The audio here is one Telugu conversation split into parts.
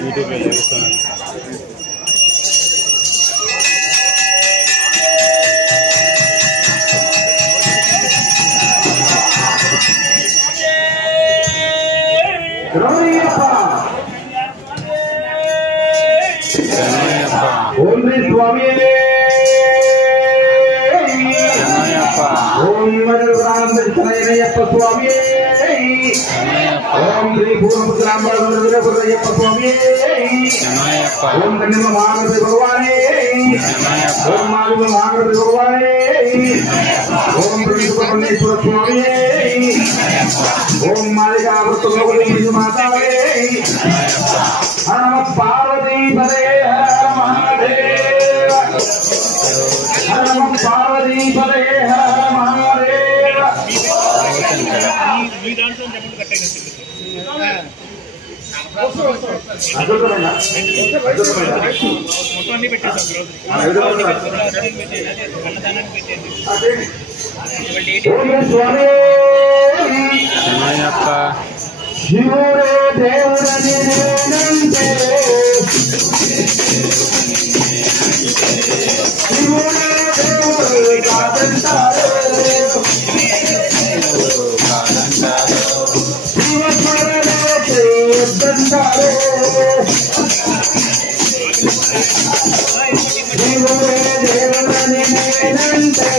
యూట్యూబ్లో చూపిస్తున్నాను. ఓం శ్రీ స్వామి ఓం మధురానందయ్యప్ప స్వామి ఓం శ్రీ పూర్ణపుత్రాంబరయ్యప్ప స్వామి ఓం ధన్యమ మహాగణపతి భగవానే ఓం మాధవ మహాగణపతి భగవానే ఓం సుబ్రహ్మణ్యేశ్వర స్వామి ఓం మాలికావృత మాతావే హర పార్వతీ పదే హర మహాదేవ హర పార్వతీ పదే హర మహాదేవ. శివుడే దేవుడని నేనంటే శివుడే దేవుడు కాదంటారు శివస్మరణే చేయొద్దంటారు శివుడే దేవుడని నేనంటే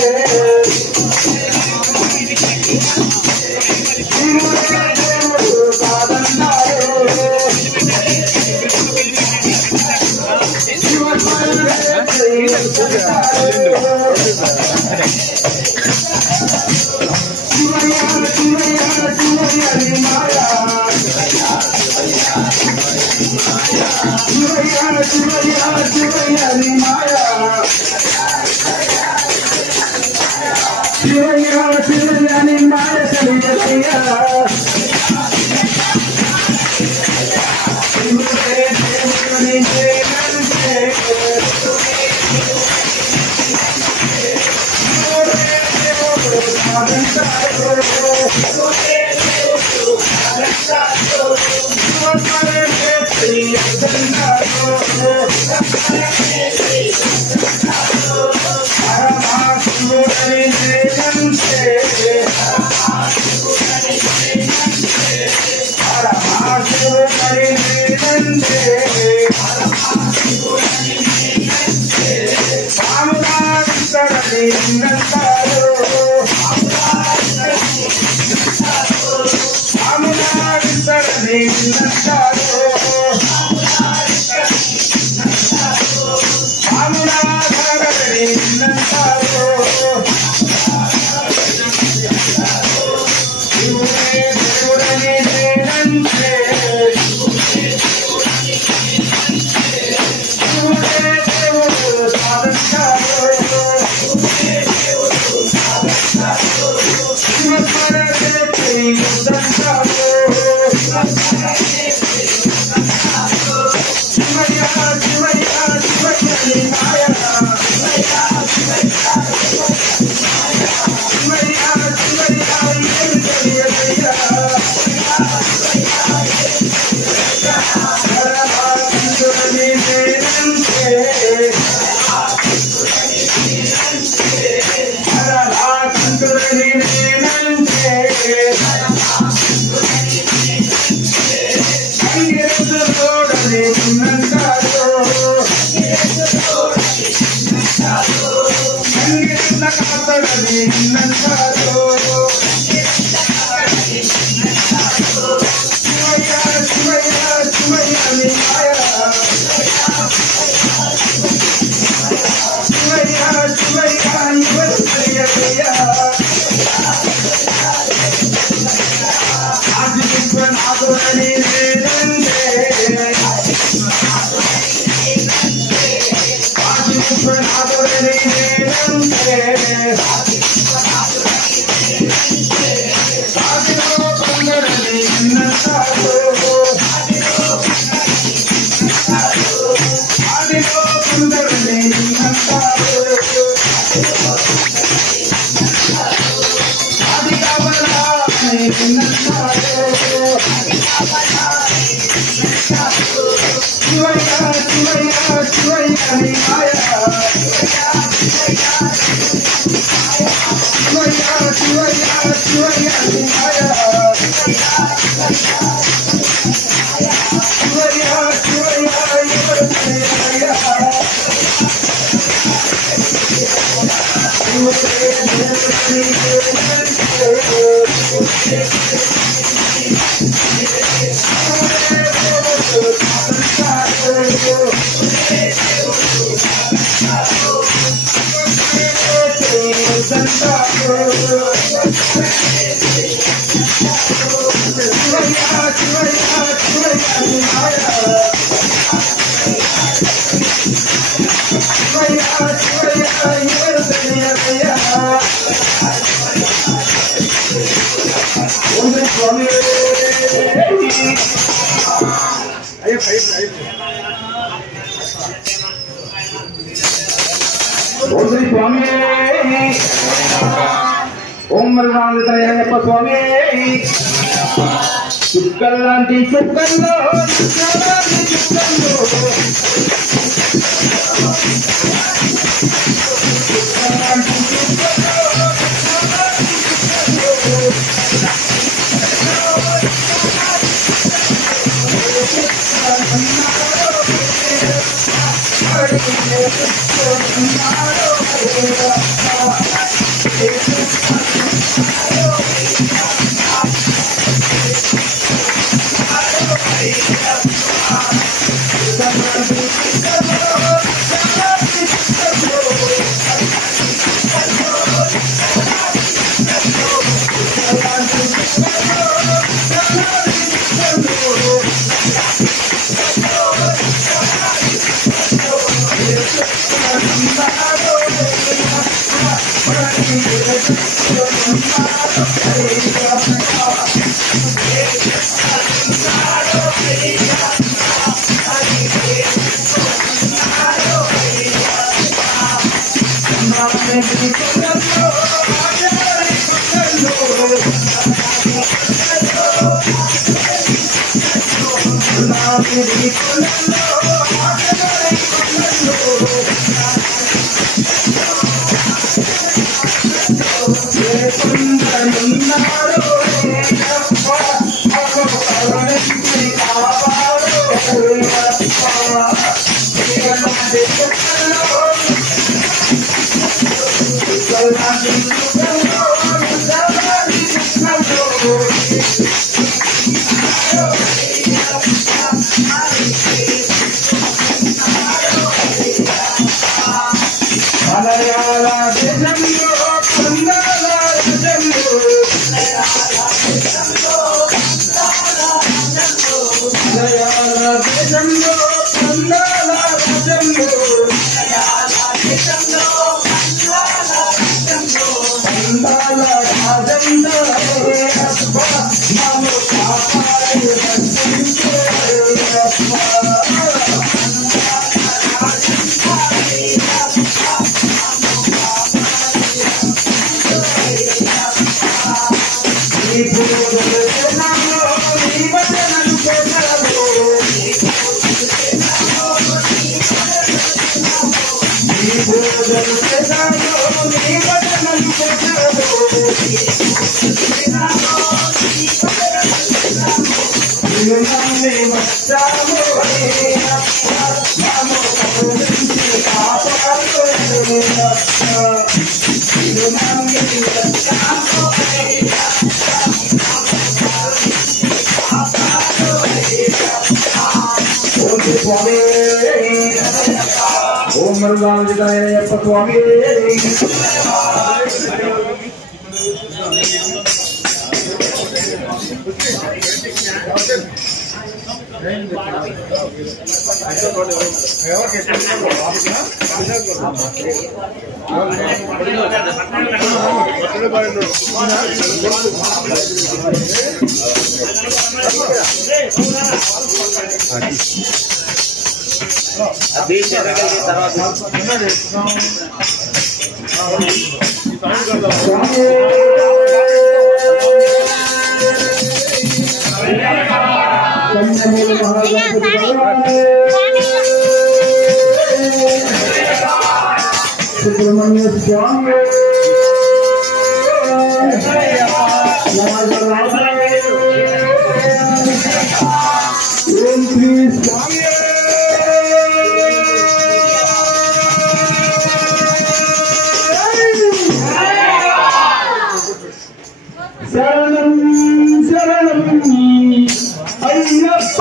ఓం మల్లాంగయ్యప్ప స్వామి చుక్కల్లాంటి చుక్కల్లో ఓం మల్లాంగయ్యప్ప స్వామి సుబ్రహ్మణ్య స్వామి ఓం శ్రీ స్వామి శరణం శరణం అయ్యప్ప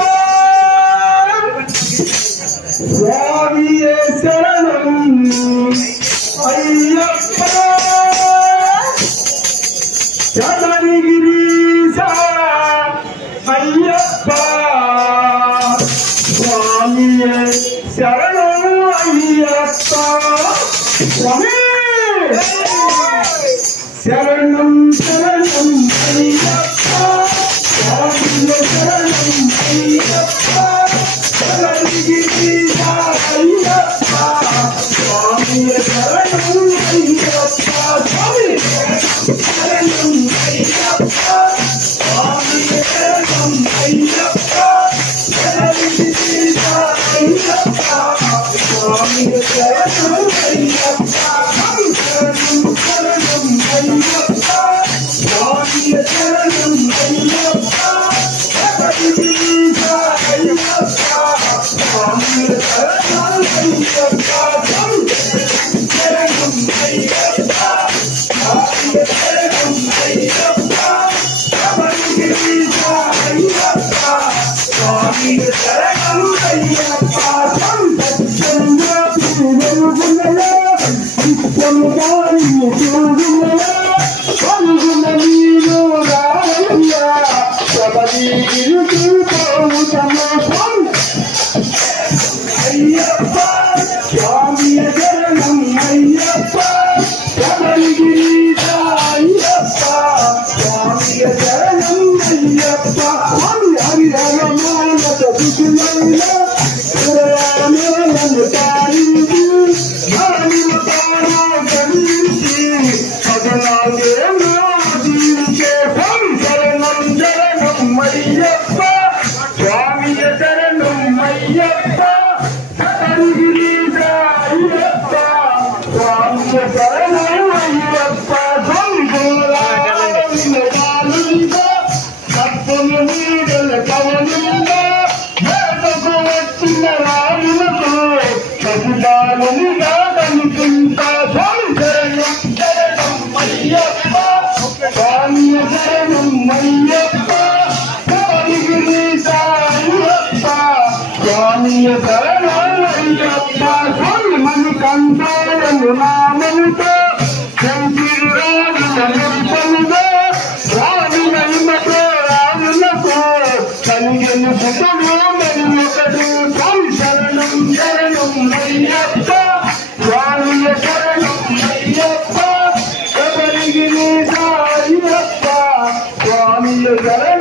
స్వామియే శరణం అయ్యప్ప శబరిగిరీశ అయ్యప్ప స్వామియే శరణం అయ్యప్ప స్వామి శరణం శరణం అయ్యప్ప స్వామియే శరణం అయ్యప్ప శబరిగిరీశ అయ్యప్ప స్వామియే శరణం అయ్యప్ప స్వామి శరణం అయ్యప్ప స్వామియే శరణం అయ్యప్ప శబరిగిరీశ అయ్యప్ప స్వామియే శరణం అయ్యప్ప శరణం శరణం అయ్యప్ప స్వామియే శరణం అయ్యప్ప శబరిగిరీశ అయ్యప్ప స్వామియే శరణం అయ్యప్ప శరణం అయ్యప్ప స్వామియే శరణం అయ్యప్ప శబరిగిరీశ అయ్యప్ప స్వామియే శరణం అయ్యప్ప సత్యంగా వెలుగునలో నిత్యముగాని చూడునలో పలుగున నీలో రావయ్య శబరిగిరికి పోవుతము అయ్యప్ప స్వామియే శరణం అయ్యప్ప శబరిగిరీశ అయ్యప్ప స్వామియే శరణం అయ్యప్ప స్వామి హరిహరమానత సుఖిలైన హృదయాలను తారించి ధరణిలో తాను గణించి పదనాగే జీవించే శరణం శరణం అయ్యప్ప స్వామియే శరణం అయ్యప్ప శబరిగిరీశ అయ్యప్ప స్వామియే శరణం అయ్యప్ప సత్యము నీడల కవలుగా వేదకు వచ్చిన రాములకు సముదాయముగా కనుకుంటా స్వామి శరణం శరణం అయ్యప్ప స్వామియే శరణం అయ్యప్ప శబరిగిరీశ అయ్యప్ప స్వామియే శరణం అయ్యప్ప స్వామి మణికంఠాలను నామముతో శంకిరాజులనుగా రాజు మహిమతో రాములకు కలిగిన సుఖము మరొకడు స్వామి శరణం శరణం అయ్యప్ప స్వామియే శరణం అయ్యప్ప శబరిగిరీశ అయ్యప్ప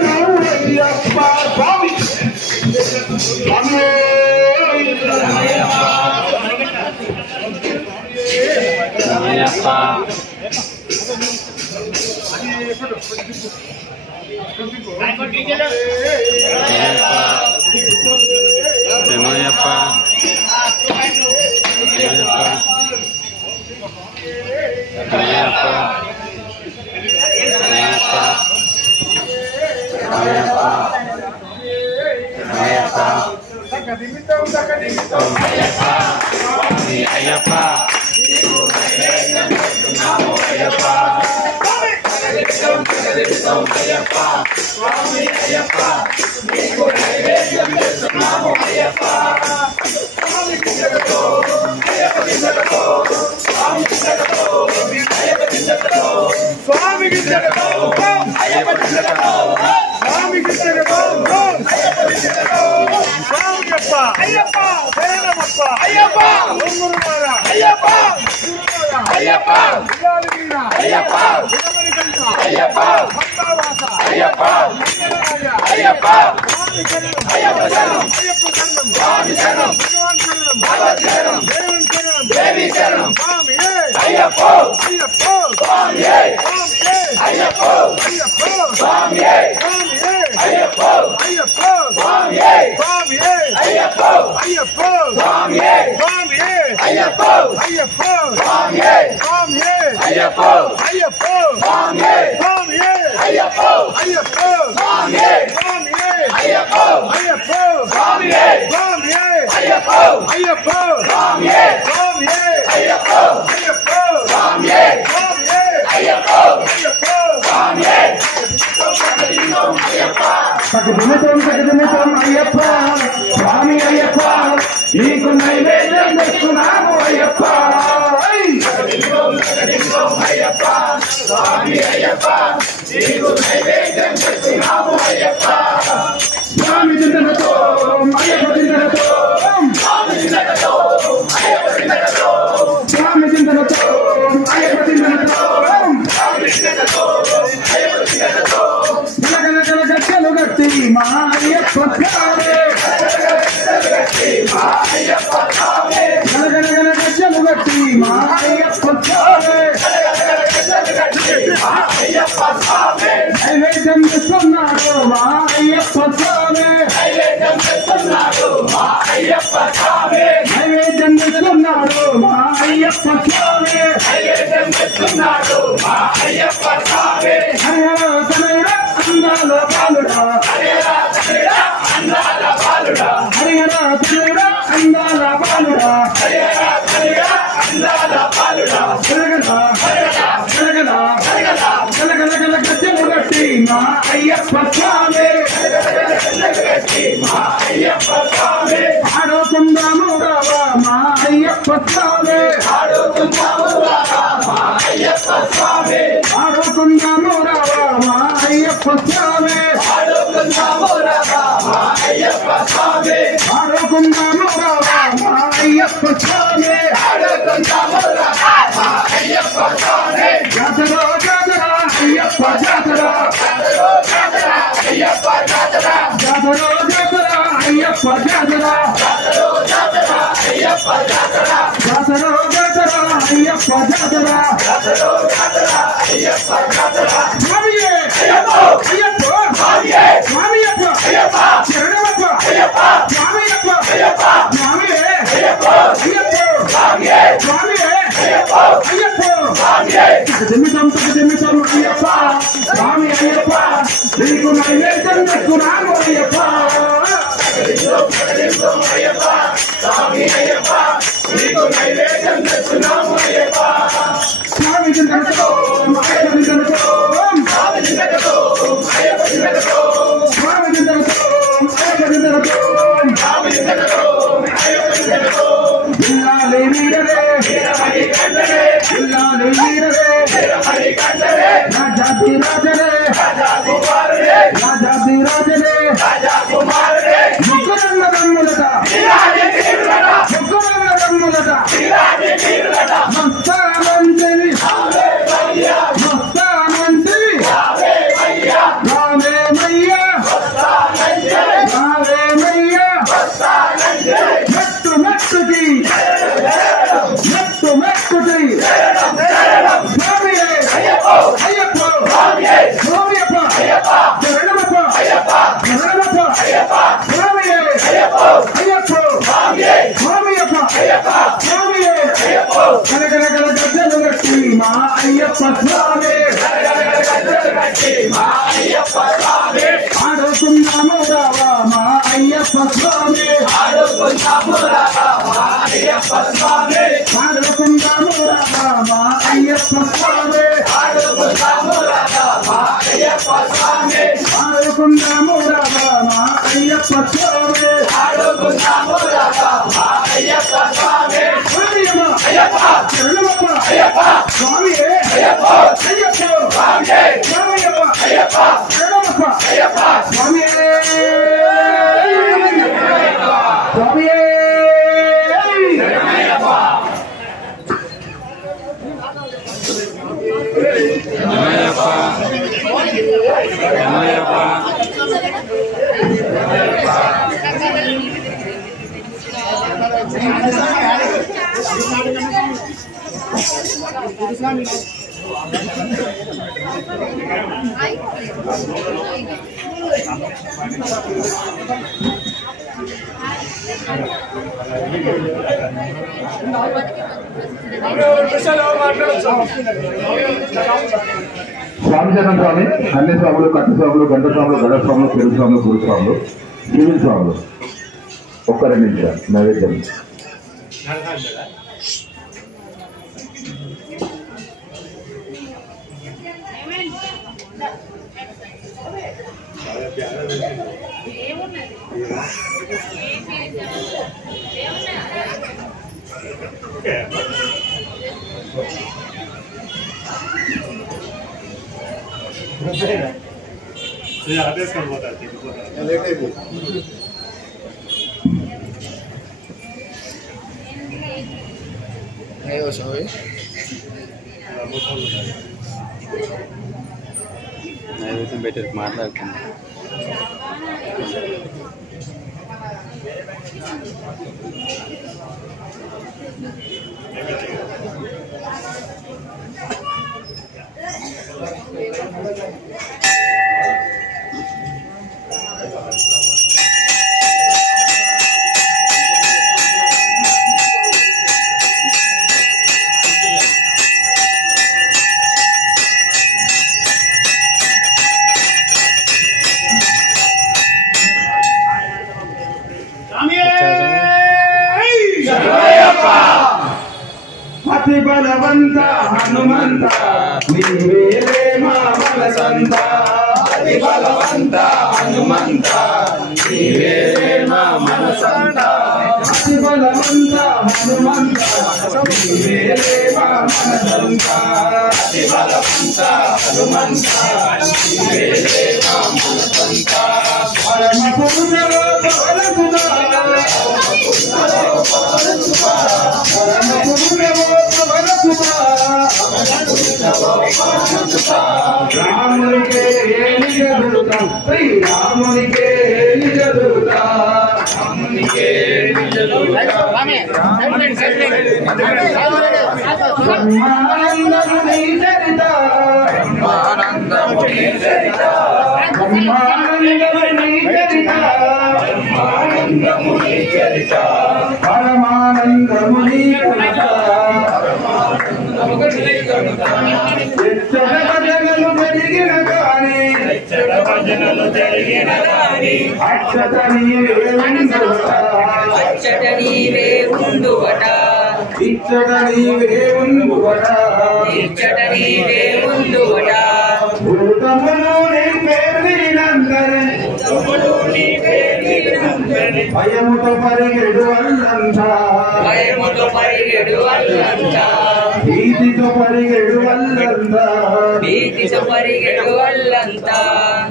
స్వామియే శరణం అయ్యప్ప స్వామి స్వామి అయ్యప్పో అయ్యప్పో స్వామియే స్వామియే అయ్యప్పో అయ్యప్పో స్వామియే స్వామియే అయ్యప్పో అయ్యప్పో స్వామియే స్వామియే అయ్యప్పో అయ్యప్పో స్వామియే స్వామియే అయ్యప్పో అయ్యప్పో స్వామియే స్వామియే అయ్యప్పో అయ్యప్పో స్వామియే స్వామియే అయ్యప్పో అయ్యప్పో స్వామియే స్వామియే అయ్యప్పో అయ్యప్పో స్వామియే సకదిమితం అయ్యప్ప స్వామి అయ్యప్ప నీకు నైవేద్యం తెస్తున్నాము అయ్యప్ప అయ్యప్ప స్వామి అయ్యప్ప నీకు నైవేద్యం తెస్తున్నాము అయ్యప్ప స్వామి చింతనతో అయ్యప్ప చింతనతో స్వామి చింతనతో అయ్యప్ప చింతనతో స్వామి చింతనతో అయ్యప్ప చింతనతో స్వామి చింతనతో అయ్యప్ప చింతనతో గలగల గలగట్టలు గట్టి మా అయ్యప్ప స్వామి మా అయ్యప్ప స్వామి గలగల గలగట్టలు గట్టి మా అయ్యప్ప స్వామి మా అయ్యప్ప స్వామి నైవేద్యం తెస్తున్నాడు మా అయ్యప్ప స్వామి నైవేద్యం తెస్తున్నాడు మా అయ్యప్ప స్వామి నైవేద్యం తెస్తున్నాడు మా అయ్యప్ప స్వామి నైవేద్యం తెస్తున్నాడు మా అయ్యప్ప స్వామి హరిహర తనయుడ అందాల బాలుడా హరిరా హరిరా అందాల బాలుడా హరిహర తనయుడ అందాల బాలుడా హరిరా హరిరా అందాల బాలుడా గలగల గలగల గలగల గల గజ్జలు గట్టి మా అయ్యప్ప స్వామి మా అయ్యప్ప స్వామి ఆడుకుందాము రావా మా అయ్యప్ప స్వామి ఆడుకుందాము రావా మా అయ్యప్ప స్వామి ఆడుకుందాము రావా మా అయ్యప్ప స్వామి ఆడుకుందాము రావా మా అయ్యప్ప స్వామి ఆడుకుందాము రావా మా అయ్యప్ప స్వామి ఆడుకుందాము రావా మా అయ్యప్ప స్వామి జాతర జాతర అయ్యప్ప జాతర అయ్యప్ప జాతర జాతర జాతర అయ్యప్ప జాతర అయ్యప్ప జాతర జాతర జాతర అయ్యప్ప జాతర అయ్యప్ప జాతర స్వామియే అయ్యప్ప అయ్యప్ప స్వామియే స్వామియప్ప అయ్యప్ప శరణమప్ప అయ్యప్ప స్వామియప్ప అయ్యప్ప స్వామియే అయ్యప్ప అయ్యప్ప స్వామియే స్వామియే అయ్యప్ప అయ్యప్ప స్వామియే జమితం అయ్యప్ప స్వామి అయ్యప్ప నీకు నైవేద్యం తెస్తున్నాను అయ్యప్ప అయ్యప్ప స్వామి అయ్యప్ప నీకు నైవేద్యం తెస్తున్నాము అయ్యప్ప స్వామి చింతనతో అయ్యప్ప చింతనతో స్వామి చింతనతో అయ్యప్ప చింతనతో స్వామి చింతనతో అయ్యప్ప చింతనతో స్వామి చింతనతో అయ్యప్ప చింతనతో ఇల్లాలి వీరరే వీరమణి కంఠరే ఇల్లాలి వీరరే వీరమణి కంఠరే రాజాది రాజరే రాజా కుమారుడే రాజాది రాజరే రాజా కుమారుడే ముగ్గురన్న రమ్ములట వీరాజి వీరులట ముగ్గురన్న రమ్ములట వీరాజి వీరులట మస్తానంతిని రావే మస్తానంతిని మయ్యా రామేమయ్యా వస్తానంటే రామేమయ్యా వస్తానంటే మెట్టు మెట్టుకి మెట్టు మెట్టుకి శరణం స్వామియే అయ్యప్ప అయ్యప్ప స్వామియే స్వామియప్ప అయ్యప్ప శరణమప్ప అయ్యప్ప శరణమప్ప అయ్యప్ప స్వామియే అయ్యప్ప అయ్యప్ప స్వామియే స్వామియప్ప అయ్యప్ప స్వామియే అయ్యప్ప గలగల గల గజ్జలు గట్టి మా అయ్యప్ప స్వామి మా అయ్యప్ప స్వామి ఆడుకుందాము రావా మా అయ్యప్ప స్వామి ఆడుకుందాము రావా మా అయ్యప్ప స్వామి ఆడుకుందాము రావా మా అయ్యప్ప స్వామి ఆడుకుందాము రావా మా అయ్యప్ప స్వామి ఆడుకుందాము రావా మా అయ్యప్ప స్వామి ఆడుకుందాము రావా మా అయ్యప్ప స్వామి స్వామియమ్మ అయ్యప్ప శరణమప్ప అయ్యప్ప స్వామియే అయ్యప్ప అయ్యప్ప స్వామియే స్వామియప్ప అయ్యప్ప శరణమప్ప అయ్యప్ప స్వామియే స్వామియే స్వామి జనం స్వామి అన్ని స్వాములు కట్టు స్వాములు గంట స్వాములు గడ స్వాములు తెలుగు స్వాములు గురు స్వాములు సివిల్ స్వాములు ఒక్క 2 నిమిషాలు నైవేద్యం. నైవేద్యం పెట్టి మాట్లాడుతున్నాను. అతి బలవంత హనుమంత నీవేలే మా బలవంత. అతి బలవంత హనుమంత నీవేలే మా మనసంత. అతి బలవంత హనుమంత నీవేలే మా మనసంత. అతి బలవంత హనుమంత నీవేలే మా మనసంత. పరమ పురుషలో పవనసుధా పరమ పురుషలో పవనసుధా రామునికే నిజ దూత శ్రీరామునికే నిజ దూత రామునికే నిజ దూత బ్రహ్మానందముని చరిత బ్రహ్మానందముని చరిత బ్రహ్మానందముని చరిత బ్రహ్మానందముని చరిత పరమానందముని కనుక ఎచ్చట భజనలు జరిగిన కాని భజనలు జరిగిన కాని అచ్చట నీవే ఉండువట. అచ్చట నీవే ఉండువట. ఇచ్చట నీవే ఉండువట. ఇచ్చట నీవే ఉండువట. భూతములు నీ పేరినందరి భయముతో పరిగెడు అల్లంతా. భయముతో పరిగెడు అల్లంతా. భీతితో పరిగెడు అల్లంతా. భీతితో పరిగెడు అల్లంతా.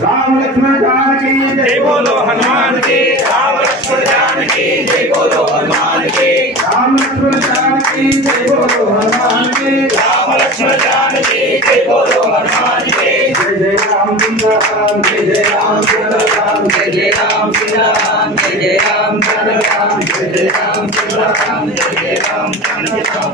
రామ లక్ష్మణ జానకి జై బోలో హనుమాన్ కి. రామ లక్ష్మణ జానకి జై బోలో హనుమాన్ కి. రామ లక్ష్మణ జానకి జై బోలో హనుమాన్ కి. రామ లక్ష్మణ జానకి జై బోలో హనుమాన్ కి. జయ జయ రామ సీతారాం జయ జయ రామ సీతారాం జయ జయ రామ సీతారాం జయ జయ రామ సీతారాం జయ జయ రామ సీతారాం జయ జయ రామ సీతారాం.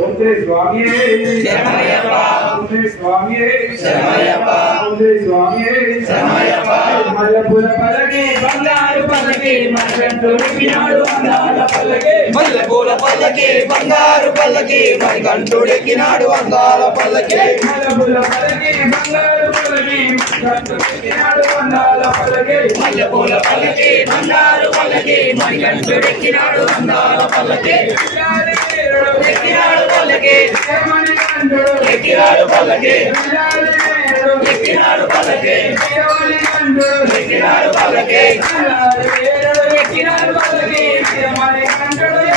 ఓం శ్రీ స్వామియే శరణమయ్యప్ప. ఓం శ్రీ స్వామియే శరణమయ్యప్ప. ఓం శ్రీ స్వామియే శరణమయ్యప్ప. మల్లెపూల పలకి బంగారు పలకి మల్లెపూలు అందాల పల్లకి. మల్లెపూల పల్లకి బంగారు పల్లకి మణికంఠుడెక్కినాడు అందాల పల్లకి. మల్లెపూల పలకి బంగారు పలకి మల్లెపూలు అందాల పల్లకి. మల్లెపూల పల్లకి బంగారు పల్లకి మణికంఠుడెక్కినాడు అందాల పల్లకి. ఎక్కినాడు పల్లకి ఎక్కినాడు పల్లకి ఎక్కినాడు పల్లకి ఎక్కినాడు పల్లకి ఎక్కినాడు పల్లకి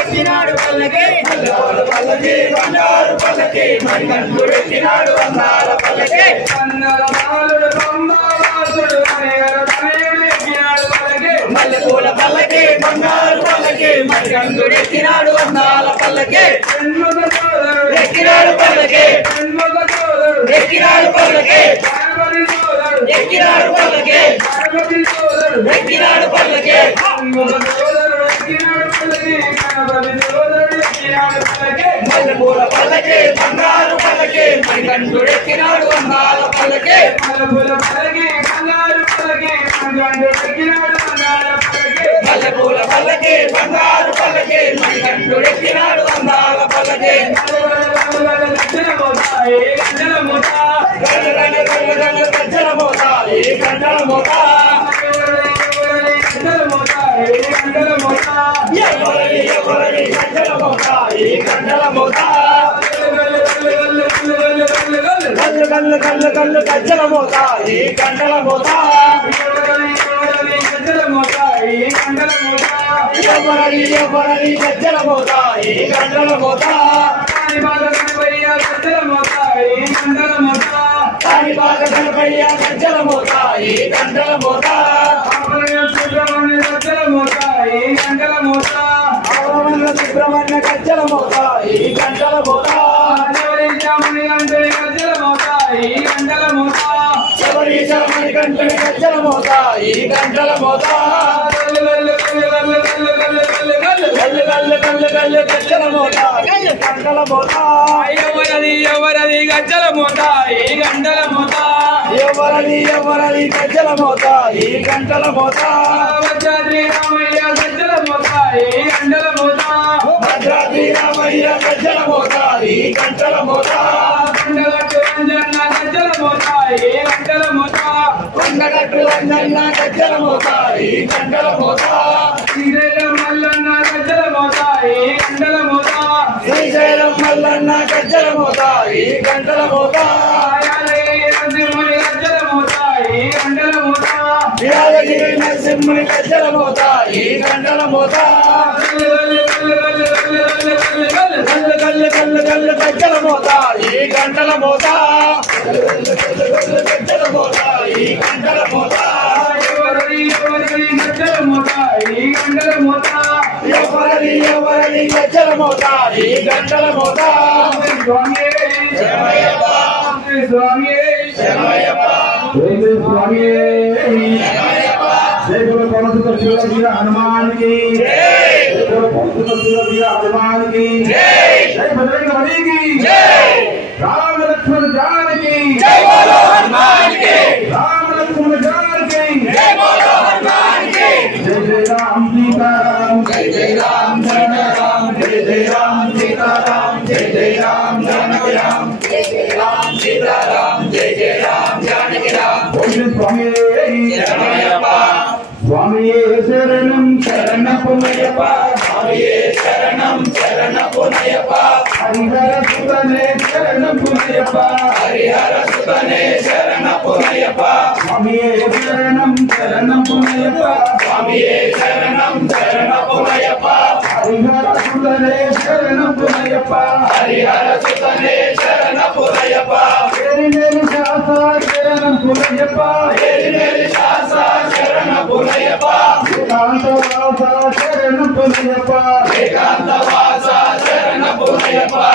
ఎక్కినాడు పల్లకి. మల్లెపూల పల్లకి బంగారు పల్లకి మణికంఠుడెక్కినాడు అందాల పల్లకి. కన్నల బాలుడు బొమ్మవాసుడు అనేగల తనయుడు ఎక్కినాడు పల్లకి. మల్లెపూల పల్లకి బంగారు పల్లకి మణికంఠుడెక్కినాడు అందాల పల్లకి. షణ్ముఖ సోదరుడు ఎక్కినాడు పల్లకి షణ్ముఖ సోదరుడు ఎక్కినాడు పల్లకి పార్వతి సోదరుడు ఎక్కినాడు పల్లకి పార్వతి సోదరుడు ఎక్కినాడు పల్లకి షణ్ముఖ సోదరుడు మల్లెపూల పల్లకి బంగారు పల్లకి మణికంఠుడెక్కినాడు అందాల పల్లకి మల్లెపూల పల్లకి బంగారు పల్లకి మణికంఠుడెక్కినాడు అందాల పల్లకి గజ్జల మోత ఈ గంటల మోత ఎవరని గంటల మోత ఈ గంటల మోత గల్లు గజ్జల మోత ఈ గంటల మోత ఎవరని గజ్జల మోత ఈ గంటల మోత కాణిపాక గణపయ్య గజ్జల మోత ఈ గంటల మోత సుబ్రహ్మణ్య గజ్జల మోత ఈ గంటల మోత శబరీశమణి గంటని గజ్జల మోత ఈ గంటల మోత గజ్జల మోత గంటల మోత ఎవరది గజ్జల మోత ఈ గంటల మోత ఎవరది గజ్జల మోత ఈ గంటల మోత భద్రాద్రి రామయ్య గజ్జల మోత ఈ గంటల మోత భద్రాద్రి రామయ్య గజ్జల మోత ఈ గంటల మోత కొండగట్టు అంజన్న గజ్జల మోత ఈ గంటల మోత కొండగట్టు అంజన్న గజ్జల మోత ఈ గంటల మోత శ్రీశైలం మల్లన్న గజ్జల మోత ఈ గంటల మోత శ్రీశైలం మల్లన్న గజ్జల మోత ఈ గంటల మోత యాదగిరి నరసింహుని గజ్జల మోత ఈ గంటల మోత గల్లు గజ్జల మోత ఈ గంటల మోత గజ్జల మోత ఈ గంటల మోత గజ్జల మోత ఈ గంటల మోత ఎవరది గజ్జల మోత ఈ గంటల మోత స్వామి స్వామి स्वामी जय बोलो पवन सुत शिव हनुमान की जय बोलो पवन सुत शिव हनुमान की जय बजरंग बली की जय राम लक्ष्मण जानकी जय बोलो हनुमान की राम लक्ष्मण जानकी जय बोलो हनुमान की जय जय राम सीताराम जय जय राम जनक राम जय जय राम सीताराम जय जय राम जनक राम जय जय राम सीताराम जय जय राम जानक राम स्वामी शरणमयप्पा स्वामी शरणं शरणपुनयप्पा स्वामी शरणं शरणपुनयप्पा हरिहर सुतने शरणपुनयप्पा हरिहर सुतने शरणपुनयप्पा स्वामी शरणं शरणपुनयप्पा स्वामी शरणं शरणपुनयप्पा हरिहर सुतने शरणपुनयप्पा हरिहर सुतने शरणपुनयप्पा मेरी शासा शरणपुनयप्पा मेरी शासा शरणपुनयप्पा एकांत वासा शरणपुनयप्पा एकांत वासा शरणपुनयप्पा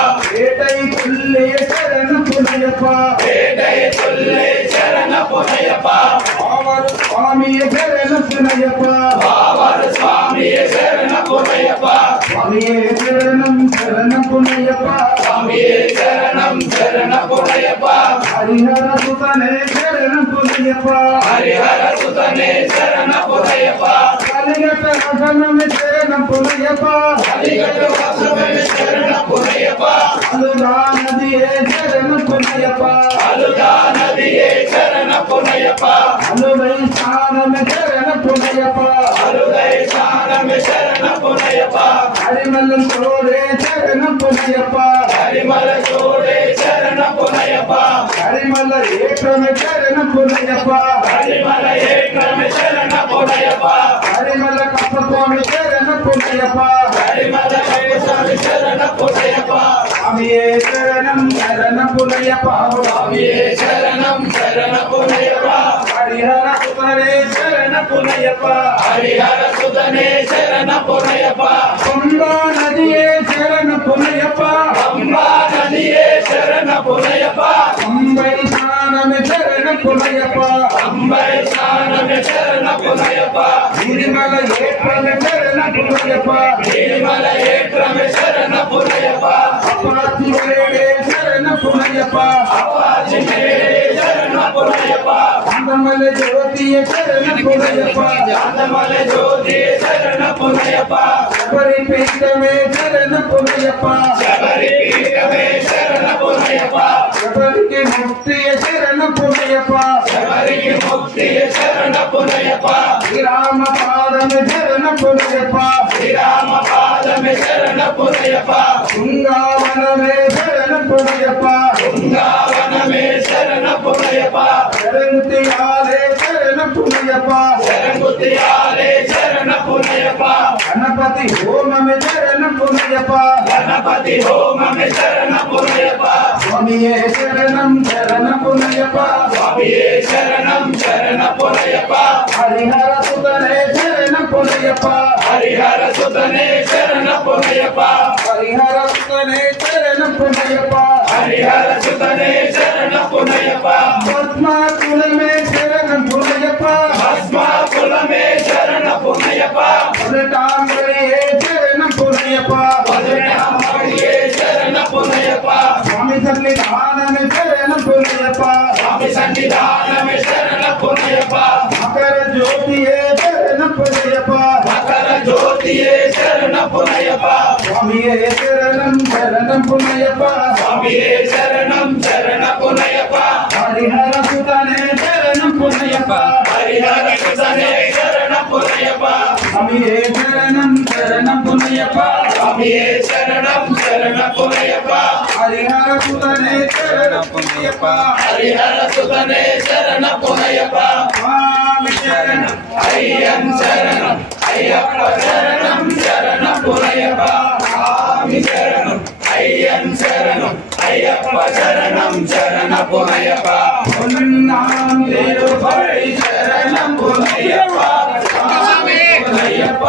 एटै कुल्ले शरणपुनयप्पा एटै कुल्ले शरणपुनयप्पा पावर स्वामी शरणपुनयप्पा पावर स्वामी शरणपुनयप्पा स्वामी शरणं शरणपुनयप्पा स्वामी शरणं शरणपुनयप्पा हरिहर सुतने शरणपुनयप्पा हरिहर सुतने शरणपुनयप्पा कलिगट रसनं शरणपुनयप्पा कलिगट वासवे शरणपुनयप्पा अलुगा नदिये शरणपुनयप्पा अलुगा नदिये शरणपुनयप्पा अलुवैशानं शरणपुनयप्पा अलुगैशानं शरणपुनयप्पा हरिमल तोरे शरणपुनयप्पा हरिमल चोरे शरणपुनयप्पा हरिमल एकम शरणपुनयप्पा हरिमल एकम शरणपुनयप्पा हरिमल कपस्वामी शरणपुनयप्पा हरिमल कपस्वामी शरणपुनयप्पा स्वामी शरणं शरणपुनयप्पा स्वामी शरणं शरणपुनयप्पा हरिहर सुतने शरणपुनयप्पा हरिहर सुतने शरणपुनयप्पा गंगा नदिये शरणपुनयप्पा गंगा नदिये शरणपुनयप्पा अंबै स्नानं शरणपुनयप्पा अंबैशानं शरणपुनयप्पा निर्मल एकम शरणपुनयप्पा పునయ్యప్ప నీలిమల ఏట్రమే శరణ పునయ్యప్ప అపాచి వేడే శరణ పునయ్యప్ప అపాచి మేడే శరణ పునయ్యప్ప అందమల జ్యోతియ శరణ పునయ్యప్ప అందమల జ్యోతి శరణ పునయ్యప్ప శబరి పీఠమే శరణ పునయ్యప్ప శబరి పీఠమే శరణ పునయ్యప్ప శబరికి ముక్తియ శరణ పునయ్యప్ప శబరికి ముక్తి శరణ పునయ్యప్ప శ్రీరామ పాదమే శరణ పునయ్యప్ప శ్రీరామ పాదమే శరణ పునయ్యప్ప శృంగావనమే శరణ పునయ్యప్ప శృంగావనమే శరణ పునయ్యప్ప శరంతియాలే శరణ పునయ్యప్ప శరణుతియాలే శరణ పునయ్యప్ప గణపతి హోమమే శరణ పునయ్యప్ప గణపతి హోమమే శరణ పునయ్యప్ప స్వామియే శరణం శరణ పునయ్యప్ప స్వామియే శరణం శరణ పునయ్యప్ప హరిహర సుతనే శరణ పునయ్యప్ప హరిహర సుతనే శరణ పునయ్యప్ప హరిహర సుతనే శరణ పునయ్యప్ప హరిహర సుతనే శరణ పునయ్యప్ప పద్మాకులమే శరణ పునయ్యప్ప భస్మాకులమే శరణ పునయ్యప్ప పదటాంగడియే శరణ పునయ్యప్ప పదినామడియే శరణ పునయ్యప్ప స్వామి సన్నిధానమే శరణ పునయ్యప్ప స్వామి సన్నిధానమే శరణ పునయ్యప్ప మకర జ్యోతియే శరణ పునయ్యప్ప మకర జ్యోతియే శరణ పునయ్యప్ప స్వామియే శరణం శరణం పునయ్యప్ప స్వామియే శరణం శరణ పునయ్యప్ప హరిహర సుతనే శరణం పునయ్యప్ప హరిహర సుతనే శరణ పునయ్యప్ప స్వామియే శరణం శరణం పునయ్యప్ప స్వామియే శరణం శరణ పునయ్యప్ప హరిహర సుతనే శరణం పునయ్యప్ప హరిహర సుతనే శరణ పునయ్యప్ప స్వామి శరణం అయ్యం శరణం అయ్యప్ప శరణం శరణ పునయ్యప్ప స్వామి శరణం అయ్యం శరణం అయ్యప్ప శరణం శరణ పునయ్యప్ప పొన్నాం తిరుపతి శరణం పునయ్యప్ప స్వామి పునయ్యప్ప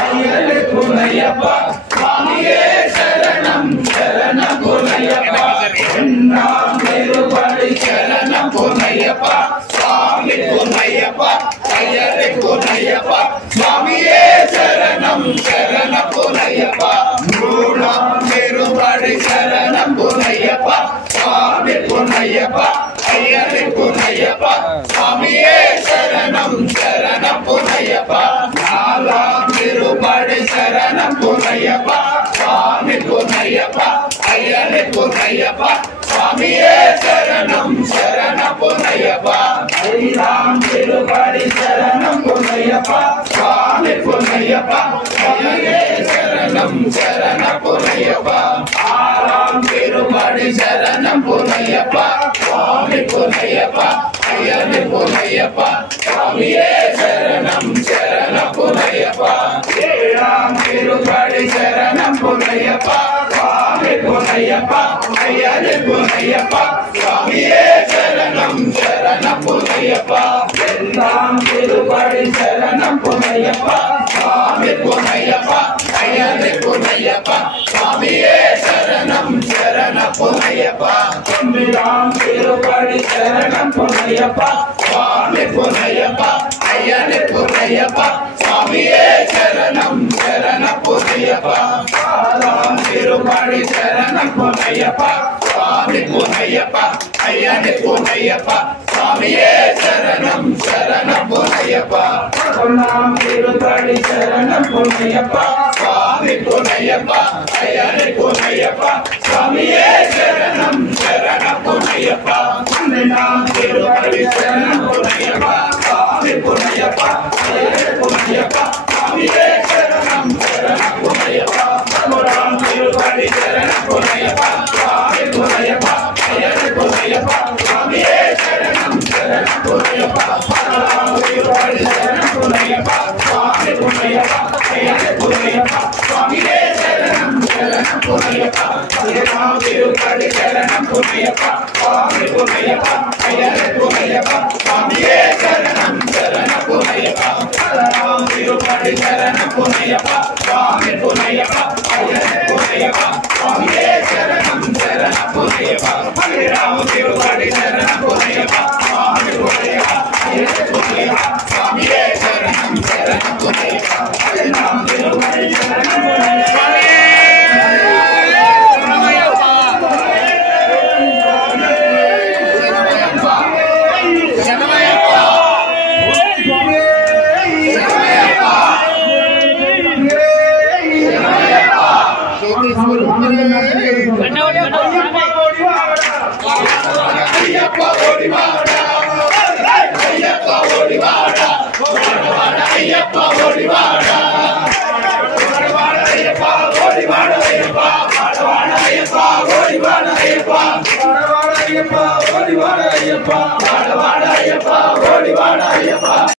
అయ్యలే పునయ్యప్ప స్వామియే శరణం శరణ పునయ్యప్ప పొన్నాం తిరుపతి శరణ పునయ్యప్ప స్వామి పునయ్యప్ప అయ్యరే పునయ్యప్ప స్వామియే శరణం శరణ పునయ్యప్ప మూఢం తిరుపతి శరణం పునయ్యప్ప స్వామి పునయ్యప్ప అయ్యరే పునయ్యప్ప స్వామియే శరణం శరణ పునయ్యప్ప నాలాం తిరుపతి శరణం పునయ్యప్ప స్వామి పునయ్యప్ప అయ్యరే పునయ్యప్ప స్వామియే శరణం శరణ పునయ్యప్ప ఐరాం తిరుపతి శరణం పునయ్యప్ప స్వామి పునయ్యప్ప స్వామియే శరణం శరణ పునయ్యప్ప ఆరాం తిరుపతి శరణం పునయ్యప్ప స్వామి పునయ్యప్ప అయ్యని పునయ్యప్ప స్వామియే శరణం శరణ పునయ్యప్ప ఏడాం తిరుపతి శరణం పునయ్యప్ప స్వామి పునయ్యప్ప అయ్యని పునయ్యప్ప స్వామియే శరణం శరణ పునయ్యప్ప ఎల్లాం తిరుపతి శరణం పునయ్యప్ప స్వామి పునయ్యప్ప అయ్యని పునయ్యప్ప స్వామియే శరణం శరణ పునయ్యప్ప తొమ్మిదాం తిరుపతి శరణం పునయ్యప్ప స్వామి పునయ్యప్ప అయ్యని పునయ్యప్ప స్వామియే శరణం శరణ పునయ్యప్ప పాదాం తిరుపతి శరణం పునయ్యప్ప స్వామి పునయ్యప్ప అయ్యని పునయ్యప్ప స్వామియే శరణం శరణ పునయ్యప్ప పొన్నాం తిరుపతి శరణం పునయ్యప్ప స్వామి పునయ్యప్ప అయ్యని పునయ్యప్ప స్వామియే శరణం శరణ పునయ్యప్ప పన్నెండాం తిరుపతి శరణం పునయ్యప్ప స్వామి పునయ్యప్ప అయ్యని పునయ్యప్ప స్వామియే శరణం శరణ పునయ్యప్ప పదమూడాం తిరుపతి శరణం పునయ్యప్ప స్వామి పునయ్యప్ప అయ్యని పునయ్యప్ప స్వామియే శరణం శరణ పునయ్యప్ప పదహారాం తిరుపతి శరణం పునయ్యప్ప స్వామి పునయ్యప్ప అయ్యని పునయ్యప్ప స్వామియే శరణం శరణ పునయ్యప్ప పదిహేనాం తిరుపతి శరణం పునయ్యప్ప స్వామి పునయ్యప్ప అయ్యని పునయ్యప్ప స్వామియే శరణం శరణ పునయ్యప్ప పదహారాం తిరుపతి శరణం పునయ్యప్ప స్వామి పునయ్యప్ప అయ్యని పునయ్యప్ప స్వామియే శరణం శరణ పునయ్యప్ప పదిహేనాం తిరుపతి శరణం పునయ్యప్ప స్వామి పునయ్యప్ప అయ్యని పునయ్యప్ప స్వామియే శరణం శరణ పునయ్యప్ప పదిహేనాం తిరుపతి శరణం ఓడి వాడ అయ్యప్ప